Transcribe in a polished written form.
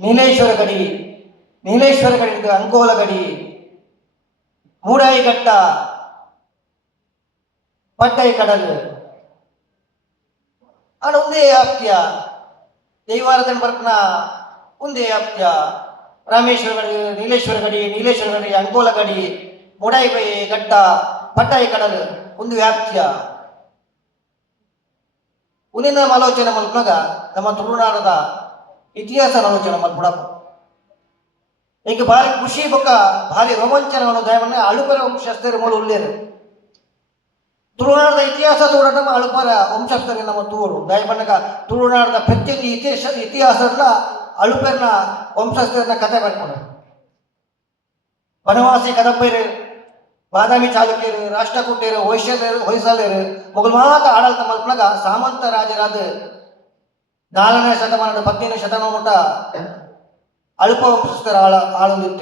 ನೀಲೇಶ್ವರ ಗಡಿ, ನೀಲೇಶ್ವರ ಗಡಿ ಹಿಡಿದು ಅಂಕೋಲ ಗಡಿ, ಮೂಡಾಯಿಘಟ್ಟ, ಪಟ್ಟೈ ಕಡಲು ಆಡ ಒಂದೇ ವ್ಯಾಪ್ತಿಯ ದೈವಾರದನ್ ಬರ್ಪನ ಒಂದೇ ವ್ಯಾಪ್ತಿಯ ರಾಮೇಶ್ವರ ಗಡಿ, ನೀಲೇಶ್ವರ ಗಡಿ, ನೀಲೇಶ್ವರ ಗಡಿ, ಅಂಕೋಲ ಗಡಿ, ಮೂಡಾಯಿ ಘಟ್ಟ, ಪಟ್ಟೈ ಕಡಲು ಒಂದು ವ್ಯಾಪ್ತಿಯ ಉನಿನ ಆಲೋಚನೆ ಮಲ್ಪನಾಗ ನಮ್ಮ ತುಳುನಾಡದ ಇತಿಹಾಸ ಆಲೋಚನೆ ಮಲ್ಪಡ ಈಗ ಭಾರಿ ಖುಷಿ ಬೊಕ್ಕ ಭಾರಿ ರೋಮಾಂಚನವನ್ನು ದಯಮನ್ನ ಅಳುಪರ ವಂಶಸ್ಥರ ಮೂಲ ಉಳ್ಳೇರು ತುಳುನಾಡದ ಇತಿಹಾಸ ತೋಡ ನಮ್ಮ ಅಳುಪರ ವಂಶಸ್ಥರ ನಮ್ಮ ತೂರು ದಯಮನ್ನಗ ತುಳುನಾಡದ ಪ್ರತಿಯೊಂದು ಇತಿಹಾಸದ ಅಳುಪರ್ನ ವಂಶಸ್ಥರನ್ನ ಕಥೆ ಬರ್ಕೊಂಡು ಬನವಾಸಿ ಕದಪೈರು, ಬಾದಾಮಿ ಚಾಲುಕ್ಯರು, ರಾಷ್ಟ್ರಕೂಟರು, ಹೊಯ್ಸಳರು ಮೊಗಲ್ ಮಾತ ಆಡಳಿತ ಮಲ್ಪನಾಗ ಸಾಮಂತ ರಾಜರಾದ 4ನೇ ಶತಮಾನದ 15ನೇ ಶತಮಾನ ಮಟ್ಟ ಅಲ್ಪ ವಂಶಸ್ಥರ ಆಳೊಂದಿತ್ತು.